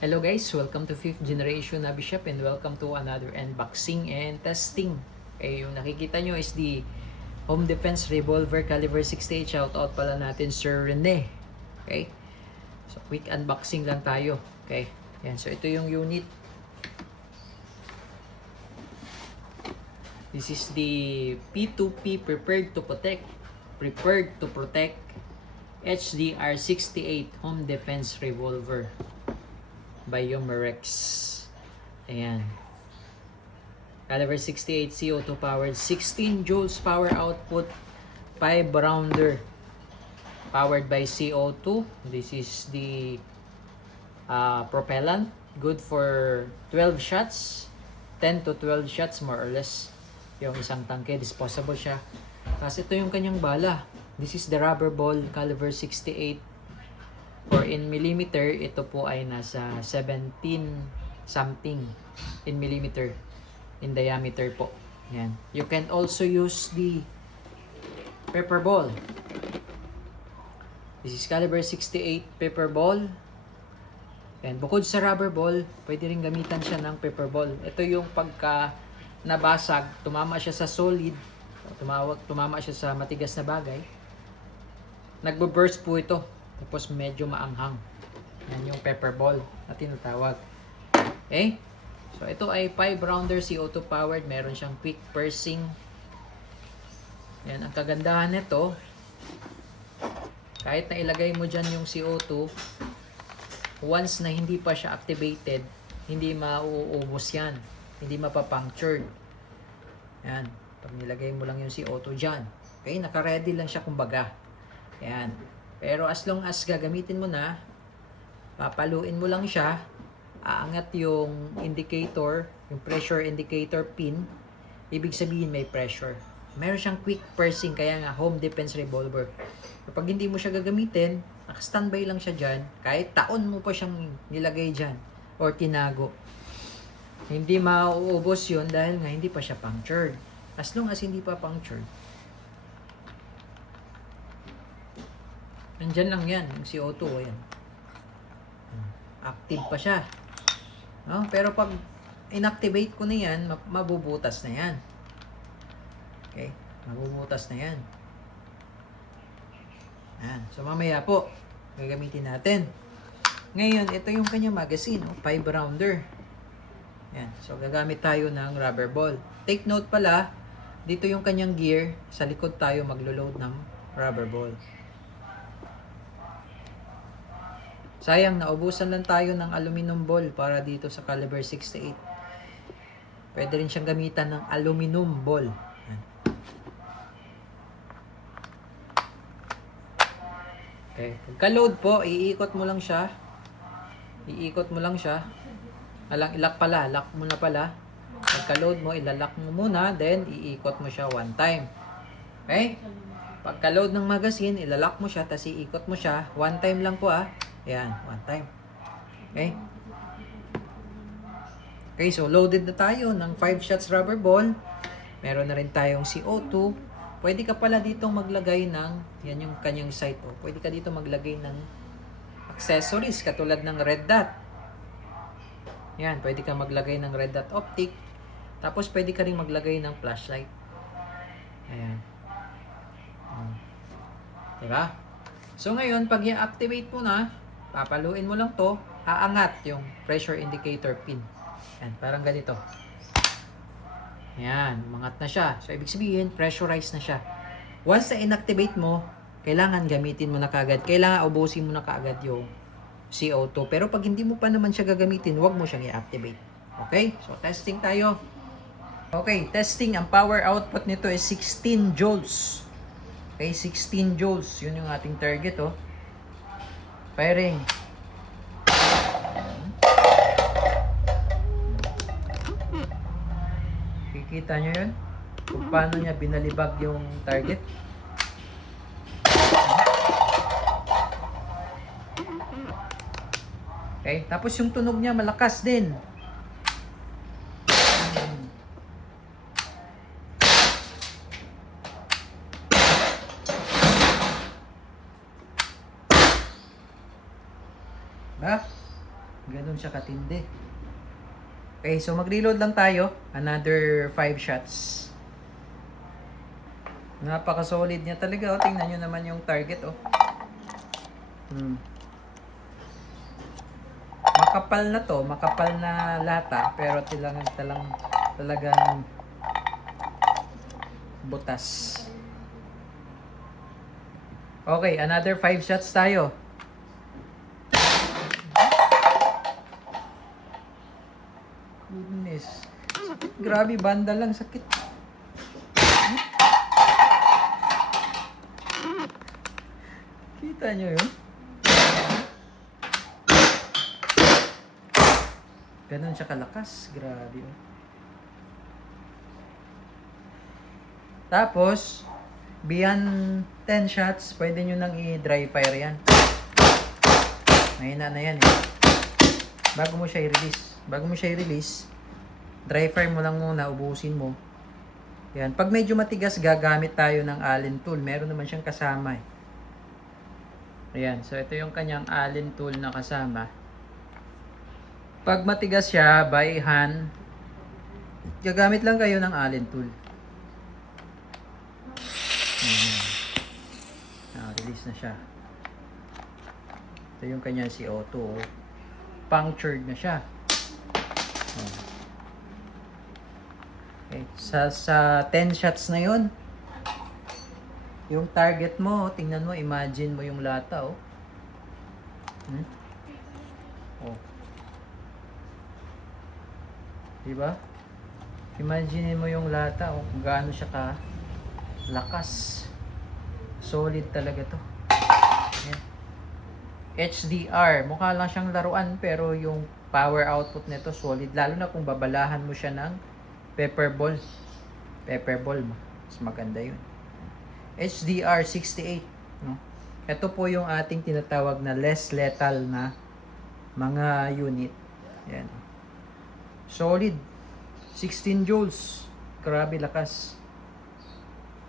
Hello guys, welcome to 5th generation na Bishop and welcome to another unboxing and testing. Okay, yung nakikita nyo is the Home Defense Revolver Caliber 68. Shoutout pala natin Sir Rene. Okay, so quick unboxing lang tayo. Okay, yan. So ito yung unit. This is the P2P Prepared to Protect HDR 68 Home Defense Revolver by Yomarex. Ayan. Caliber 68 CO2 powered, 16 joules power output, 5 rounder powered by CO2. This is the propellant, good for 12 shots, 10 to 12 shots more or less. Yung isang tangke, disposable siya. Kasi ito yung kanyang bala. This is the rubber ball, caliber 68. Or in millimeter, ito po ay nasa 17 something in millimeter in diameter po. Yan. You can also use the pepper ball. This is caliber 68 pepper ball. And bukod sa rubber ball, pwede rin gamitan siya ng pepper ball. Ito yung pagka nabasag, tumama siya sa solid, tumama siya sa matigas na bagay, nagbo-burst po ito. Tapos medyo maanghang. Yan yung pepper ball na tinatawag. Okay? So ito ay 5 rounder CO2 powered. Meron siyang quick pursing. Yan. Ang kagandahan nito, kahit na ilagay mo dyan yung CO2, once na hindi pa siya activated, hindi mauubos yan. Hindi mapapunctured. Yan. Pag nilagay mo lang yung CO2 dyan. Okay? Naka-ready lang siya kumbaga. Yan. Pero as long as gagamitin mo na, papaluin mo lang siya, aangat yung indicator, yung pressure indicator pin, ibig sabihin may pressure. Meron siyang quick pursing, kaya nga home defense revolver. Kapag hindi mo siya gagamitin, naka-standby lang siya dyan, kahit taon mo pa siyang nilagay dyan, or tinago. Hindi mauubos yun dahil nga hindi pa siya punctured. As long as hindi pa punctured, nandyan lang yan, yung CO2, ayan. Active pa siya. No? Pero pag inactivate ko na yan, mabubutas na yan. Okay? Mabubutas na yan. Ayan. So mamaya po, gagamitin natin. Ngayon, ito yung kanya magazine, 5 rounder. Ayan. So gagamit tayo ng rubber ball. Take note pala, dito yung kanyang gear, sa likod tayo maglo-load ng rubber ball. Sayang, naubusan lang tayo ng aluminum ball para dito sa caliber 68. Pwede rin siyang gamitan ng aluminum ball. Okay. Pagka-load po, iikot mo lang siya. Iikot mo lang siya. Ilak pala, lock mo na pala. Pagka-load mo, ilalock mo muna, then iikot mo siya one time. Okay? Pagka-load ng magazine, ilalock mo siya, tapos iikot mo siya. One time lang po Ayan, one time. Okay? Okay, so loaded na tayo ng 5 shots rubber ball. Meron na rin tayong CO2. Pwede ka pala ditong maglagay ng, yan yung kanyang site pwede ka dito maglagay ng accessories katulad ng red dot. Yan, pwede ka maglagay ng red dot optic. Tapos pwede ka rin maglagay ng flashlight. Ayan. Diba? So ngayon, pag i-activate mo na, papaluin mo lang to, aangat yung pressure indicator pin. Yan, parang ganito. Yan, umangat na siya. So, ibig sabihin, pressurized na siya. Once na inactivate mo, kailangan gamitin mo na kagad. Kailangan ubusin mo na kagad yung CO2. Pero pag hindi mo pa naman siya gagamitin, huwag mo siyang i-activate. Okay? So, testing tayo. Okay, testing. Ang power output nito is 16 joules. Okay, 16 joules. Yun yung ating target, Firing. Kikita nyo yun? Kung paano niya binalibag yung target. Okay, tapos yung tunog niya malakas din. Ganun siya katindi. Okay, so mag-reload lang tayo. Another 5 shots. Napaka-solid niya talaga. Oh. Tingnan nyo naman yung target. Oh. Makapal na to. Makapal na lata. Pero talagang butas. Okay, another 5 shots tayo. Goodness. Grabe, banda lang. Sakit. Kita nyo yun? Ganun siya kalakas. Grabe. Oh. Tapos, beyond 10 shots, pwede nyo nang i-dry fire yan. Mahina na yan eh. Bago mo siya i-release, dry fire mo lang muna, ubusin mo. Yan. Pag medyo matigas, gagamit tayo ng Allen tool. Meron naman siyang kasama eh. Ayan. So, ito yung kanyang Allen tool na kasama. Pag matigas siya, by hand, gagamit lang kayo ng Allen tool. Release na siya. Ito yung kanyang CO2. Punctured na siya. Okay. Sa 10 shots na yun, yung target mo, tingnan mo, imagine mo yung lata, oh. Oh. Diba? Imagine mo yung lata, oh, kung gaano siya ka lakas. Solid talaga to. Ayan. HDR, mukha lang siyang laruan pero yung power output nito solid, lalo na kung babalahan mo siya ng pepper ball, mas maganda yun. HDR 68, no? Ito po yung ating tinatawag na less lethal na mga unit. Ayan. Solid 16 joules, grabe lakas.